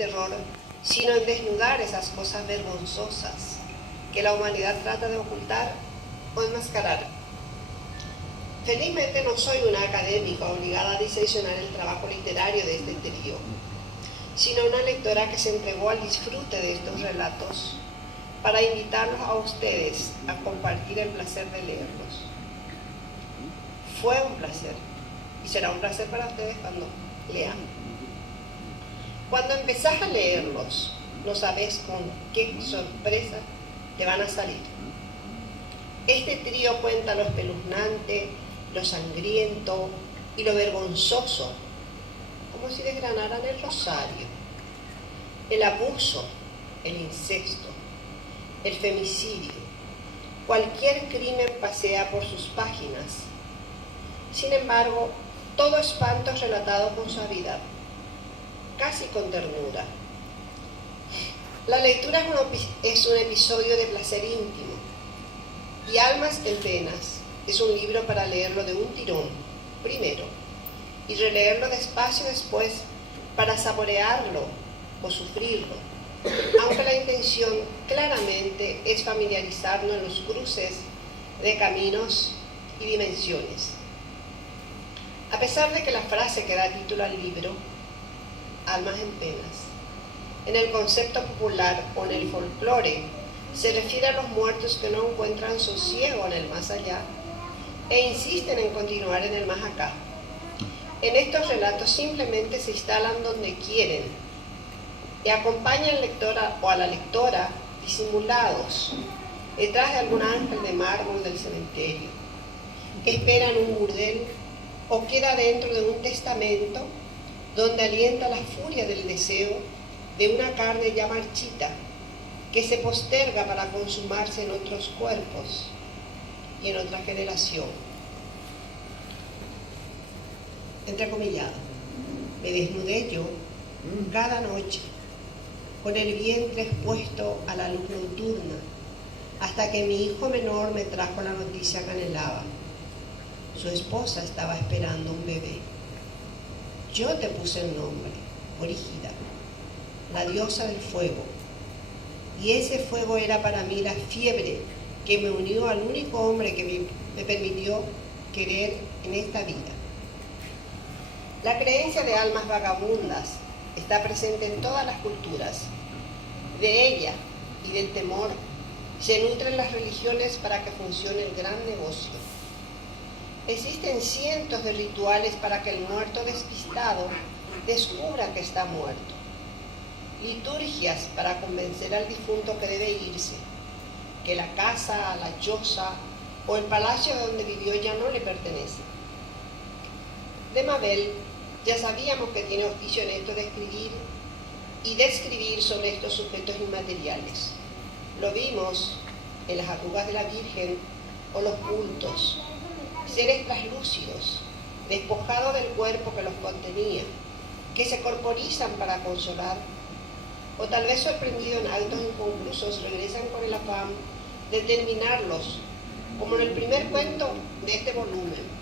terror, sino en desnudar esas cosas vergonzosas que la humanidad trata de ocultar o enmascarar. Felizmente no soy una académica obligada a diseccionar el trabajo literario de este trío, sino una lectora que se entregó al disfrute de estos relatos para invitarlos a ustedes a compartir el placer de leerlos. Fue un placer y será un placer para ustedes cuando lean. Cuando empezás a leerlos, no sabes con qué sorpresa te van a salir. Este trío cuenta lo espeluznante, lo sangriento y lo vergonzoso, como si desgranaran el rosario. El abuso, el incesto, el femicidio, cualquier crimen pasea por sus páginas. Sin embargo, todo espanto es relatado con suavidad, casi con ternura. La lectura es un episodio de placer íntimo, y Almas en Penas es un libro para leerlo de un tirón, primero, y releerlo despacio después para saborearlo o sufrirlo, aunque la intención claramente es familiarizarnos en los cruces de caminos y dimensiones. A pesar de que la frase que da título al libro, Almas en Penas, en el concepto popular o en el folclore, se refiere a los muertos que no encuentran sosiego en el más allá e insisten en continuar en el más acá. En estos relatos simplemente se instalan donde quieren y acompañan al lector o a la lectora disimulados detrás de algún ángel de mármol del cementerio, que espera en un burdel o queda dentro de un testamento donde alienta la furia del deseo de una carne ya marchita que se posterga para consumarse en otros cuerpos y en otra generación. Entrecomillado, me desnudé yo cada noche con el vientre expuesto a la luz nocturna hasta que mi hijo menor me trajo la noticia que anhelaba. Su esposa estaba esperando un bebé. Yo te puse el nombre, Brígida, la diosa del fuego, y ese fuego era para mí la fiebre que me unió al único hombre que me permitió querer en esta vida. La creencia de almas vagabundas está presente en todas las culturas. De ella y del temor se nutren las religiones para que funcione el gran negocio. Existen cientos de rituales para que el muerto despistado descubra que está muerto. Liturgias para convencer al difunto que debe irse, que la casa, la choza o el palacio donde vivió ya no le pertenece. De Mabel ya sabíamos que tiene oficio en esto de escribir y describir sobre estos sujetos inmateriales. Lo vimos en las arrugas de la Virgen o los cultos, seres translúcidos, despojados del cuerpo que los contenía, que se corporizan para consolar, o tal vez sorprendidos en actos inconclusos regresan con el afán de terminarlos, como en el primer cuento de este volumen.